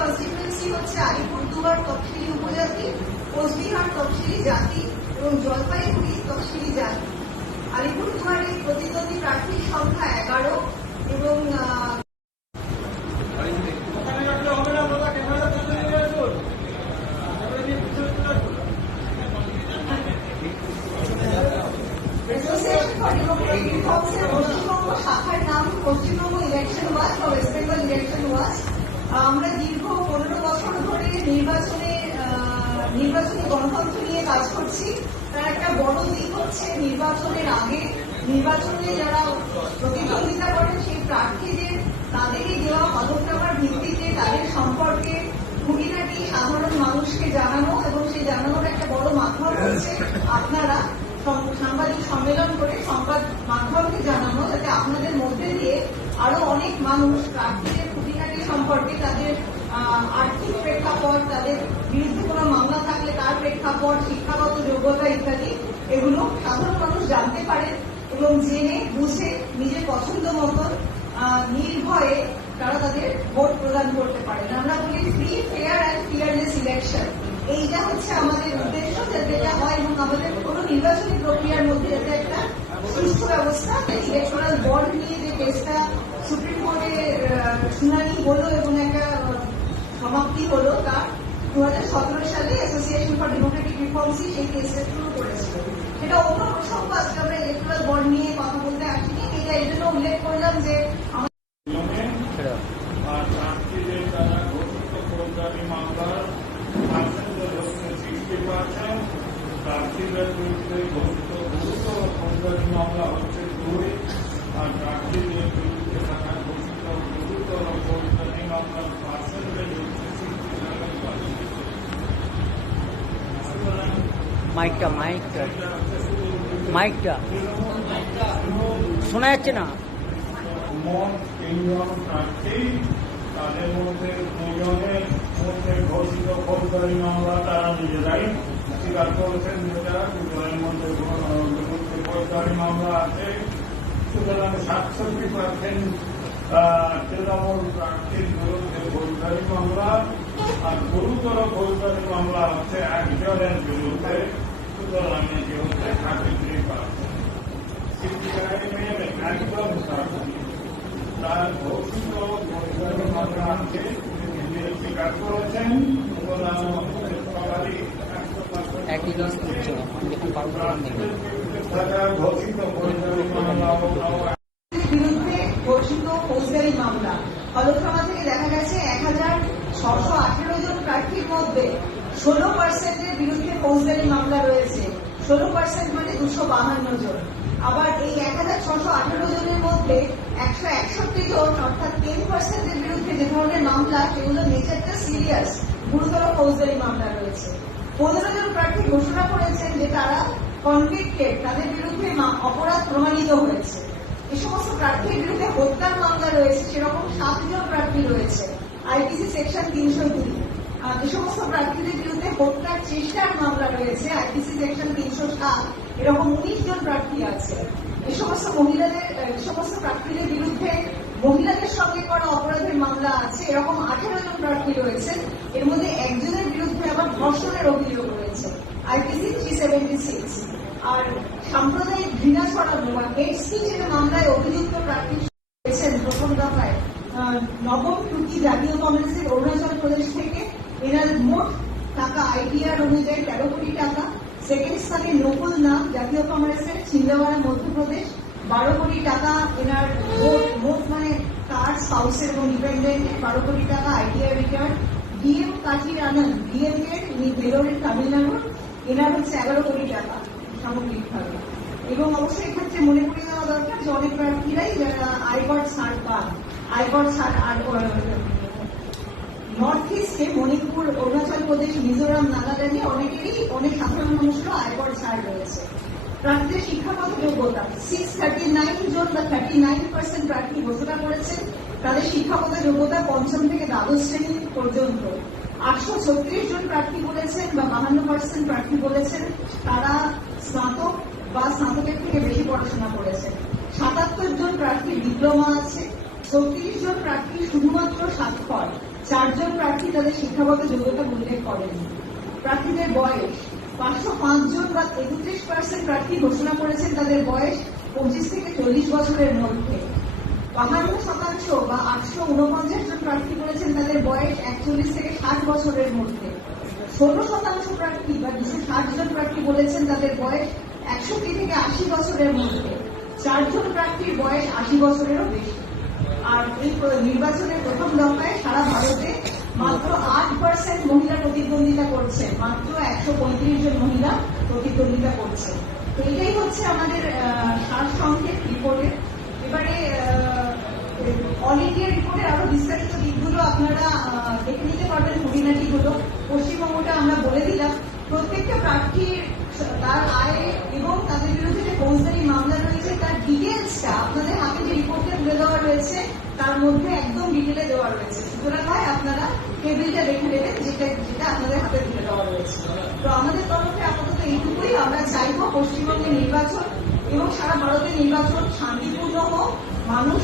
হচ্ছে আলিপুরদুয়ার তফসিলি উপজাতি কোচবিহার তফসিলি জাতি এবং জলপাইগুড়ি তফসিলি জাতি আলিপুরদুয়ারের প্রতিদ্বন্দ্বী প্রার্থীর সংখ্যা এগারো এবং পশ্চিমবঙ্গ শাখার নাম পশ্চিমবঙ্গ ইলেকশন ওয়াচ বা ওয়েস্ট বেঙ্গল ইলেকশন ওয়াচ আমরা দীর্ঘ বছর নির্বাচনে নির্বাচনী গণতন্ত্র নিয়ে কাজ করছি। তার একটা বড় দিক হচ্ছে নির্বাচনের আগে, নির্বাচনে যারা প্রতিদ্বন্দ্বিতা করেন সেই প্রার্থীদের তাদেরই দেওয়া পদক্ষেপের ভিত্তিতে তাদের সম্পর্কে খুঁটিনাটি সাধারণ মানুষকে জানানো এবং সেই জানানোর একটা বড় মাধ্যম হচ্ছে আপনারা সাংবাদিক সম্মেলন করে সংবাদ মাধ্যমকে জানানো, যাতে আপনাদের মধ্যে দিয়ে আরও অনেক মানুষ প্রার্থীদের খুঁটিনাটি সম্পর্কে তাদের আর্থিক প্রেক্ষাপট তাদের বিরুদ্ধে কোনো মামলা থাকলে তার প্রেক্ষাপট শিক্ষাগত যোগ্যতা ইত্যাদি এগুলো সাধারণ মানুষ জানতে পারেন এবং জেনে বুঝে নিজের পছন্দ আহ, নির্ভয়ে তারা তাদের ভোট প্রদান করতে পারেন আমরা বলি free fair and fearless election এইটা হচ্ছে আমাদের উদ্দেশ্য যাতে এটা হয় এবং আমাদের কোনো নির্বাচনী প্রক্রিয়ার মধ্যে যাতে একটা সুস্থ ব্যবস্থা ইলেকট্রাল বন্ড নিয়ে যে কেসটা সুপ্রিম কোর্টে শুনানি হলো এবং একটা সমাপ্তি হলো তার দু সতেরো সালে অ্যাসোসিয়েশন ফর ডেমোক্রেটিক রিফর্মসই সেই কেসটা শুরু করেছিল। সেটা অন্য প্রসঙ্গ আজকে আমরা ইলেকট্রাল বন্ড নিয়ে কথা বলতে আসিনি। এটা এই জন্য উল্লেখ করলাম যে আমাদের নিয়মে আর প্রার্থীদের দ্বারা ঘোষিত ফৌজদারি মামলার পার্সেন্টেজ হচ্ছে সিক্সটি পার্সেন্ট প্রার্থীদের বিরুদ্ধে ঘোষিত গুরুতর ফৌজদারি মামলা হচ্ছে দুই আর প্রার্থীদের বিরুদ্ধে থাকা ঘোষিত গুরুতর ফৌজদারি মামলার পার্সেন্টেজ হচ্ছে সিক্সটি সেভেন পার্সেন্ট সুতরাং মাইকটা মাইকটা এটা হচ্ছে শুধু মাইকটা শোনা যাচ্ছে না মোট তিনজন প্রার্থী তাদের মধ্যে দুজনের মধ্যে ঘোষিত ফৌজদারি মামলা তারা নিজেরাই স্বীকার করেছেন যেটা দুজনের ফৌজদারি মামলা আছে। সুতরাং সাতষট্টি পার্সেন্ট তৃণমূল প্রার্থীর মামলা আর গুরুতর ফৌজদারি মামলা হচ্ছে একজনের বিরুদ্ধে। তার থেকে দেখা গেছে এক হাজার ছশো আঠেরো জন প্রার্থীর মধ্যে ষোলো পার্সেন্টের বিরুদ্ধে ফৌজদারি মামলা ষোলো পার্সেন্ট মানে দুশো বাহান্ন জন। আবার এই এক হাজার ছশো আঠারো জনের মধ্যে একশো একষট্টি জন, অর্থাৎ টেন পার্সেন্টের বিরুদ্ধে যে ধরনের মামলা, সেগুলো নেচারটা সিরিয়াস গুরুতর ফৌজদারি মামলা রয়েছে। পনেরো জন প্রার্থী ঘোষণা করেছেন যে তারা কনভিক্টেড তাদের বিরুদ্ধে অপরাধ প্রমাণিত হয়েছে। এ সমস্ত প্রার্থীর বিরুদ্ধে হত্যার মামলা রয়েছে, সেরকম সাতজন প্রার্থী রয়েছে। আইপিসি সেকশন তিনশো দুই। যে সমস্ত প্রার্থীদের বিরুদ্ধে হত্যার চেষ্টার মামলা রয়েছে, আইপিসি সেকশন তিনশো সাত, এরকম উনিশ জন প্রার্থী আছে। এই সমস্ত মহিলাদের এই সমস্ত প্রার্থীদের বিরুদ্ধে মহিলাদের সঙ্গে করা অপরাধের মামলা আছে। এরকম আঠেরো জন প্রার্থী রয়েছেন এর মধ্যে একজনের বিরুদ্ধে আবার ধর্ষণের অভিযোগ রয়েছে। IPC three seventy six. আর সাম্প্রদায়িক ঘৃণা ছড়ানো বা হেড স্পিচের মামলায় অভিযুক্ত প্রার্থী হয়েছেন প্রথম দফায় নবম টুকি জাতীয় কংগ্রেসের অরুণাচল প্রদেশ থেকে এনার মোট টাকা আইডিআর অনুযায়ী তেরো কোটি টাকা। সেকেন্ড স্থানে নকুল নাম জাতীয় কংগ্রেসের ছিন্দাওয়াড়া মধ্যপ্রদেশ, বারো কোটি টাকা এনার মোট মানে তার স্পাউসের এবং ডিপেন্ডেন্টের বারো কোটি টাকা আইডিআর রিটার্ন ডিএম কাজির আনন্দ ডিএমকে উনি ভেলোরের তামিলনাড়ুর, এনার হচ্ছে এগারো কোটি টাকা সামগ্রিকভাবে। এবং অবশ্যই এক্ষেত্রে মনে করে দেওয়া দরকার যে অনেক প্রার্থীরাই যারা আয়কর ছাড় পান আয়কর ছাড় আর নর্থ ইস্টে মণিপুর প্রদেশ মিজোরাম, নাগাল্যান্ডে অনেকেরই অনেক সাধারণ মানুষেরও আয়কর ছাড় রয়েছে। প্রার্থীদের শিক্ষাগত যোগ্যতা সিক্স থার্টি নাইন জন বা থার্টি নাইন পার্সেন্ট প্রার্থী ঘোষণা করেছেন। তাদের শিক্ষাগত যোগ্যতা পঞ্চম থেকে দ্বাদশ শ্রেণি পর্যন্ত। আটশো ছত্রিশ জন প্রার্থী বলেছেন বা বাহান্ন পার্সেন্ট প্রার্থী বলেছেন। তারা স্নাতক বা স্নাতকের থেকে বেশি পড়াশোনা করেছেন। সাতাত্তর জন প্রার্থীর ডিপ্লোমা আছে। চৌত্রিশ জন প্রার্থী স্বাক্ষর চারজন প্রার্থী তাদের শিক্ষাগত যোগ্যতা উল্লেখ করেন প্রার্থীদের বয়স পাঁচশো জন বা একত্রিশ পার্সেন্ট প্রার্থী ঘোষণা করেছেন তাদের বয়স পঁচিশ থেকে চল্লিশ বছরের মধ্যে। বাহান্ন শতাংশ বা আটশো উনপঞ্চাশ জন প্রার্থী বলেছেন তাদের বয়স একচল্লিশ থেকে ষাট বছরের মধ্যে। ষোলো শতাংশ প্রার্থী বা দুশো ষাট জন প্রার্থী বলেছেন তাদের বয়স একষট্টি থেকে আশি বছরের মধ্যে। চারজন প্রার্থীর বয়স আশি বছরেরও বেশি। আর এই নির্বাচনের প্রথম দফায় সারা ভারতে মাত্র আট পার্সেন্ট মহিলা প্রতিদ্বন্দ্বিতা করছে। মাত্র একশো পঁয়ত্রিশ জন মহিলা প্রতিদ্বন্দ্বিতা করছে। তো এটাই হচ্ছে আমাদের সারসংক্ষেপ রিপোর্টের এবারে অল ইন্ডিয়া রিপোর্টের আরও বিস্তারিত দিকগুলো আপনারা দেখে নিতে পারবেন। খুঁটিনাটি গুলো পশ্চিমবঙ্গটা আমরা বলে দিলাম প্রত্যেকটা প্রার্থীর তার আয় এবং তাদের বিরুদ্ধে যে ফৌজদারি মামলা রয়েছে তার ডিটেলসটা আপনাদের হাতে যে রিপোর্টে তুলে দেওয়া রয়েছে তার মধ্যে একদম ডিটেলে দেওয়া রয়েছে। সুতরাং হয় আপনারা টেবিলটা দেখে নেবেন, যেটা যেটা আপনাদের হাতে তুলে দেওয়া রয়েছে। তো আমাদের তরফে আপাতত এইটুকুই। আমরা চাইব পশ্চিমবঙ্গের নির্বাচন এবং সারা ভারতের নির্বাচন শান্তিপূর্ণ হোক, মানুষ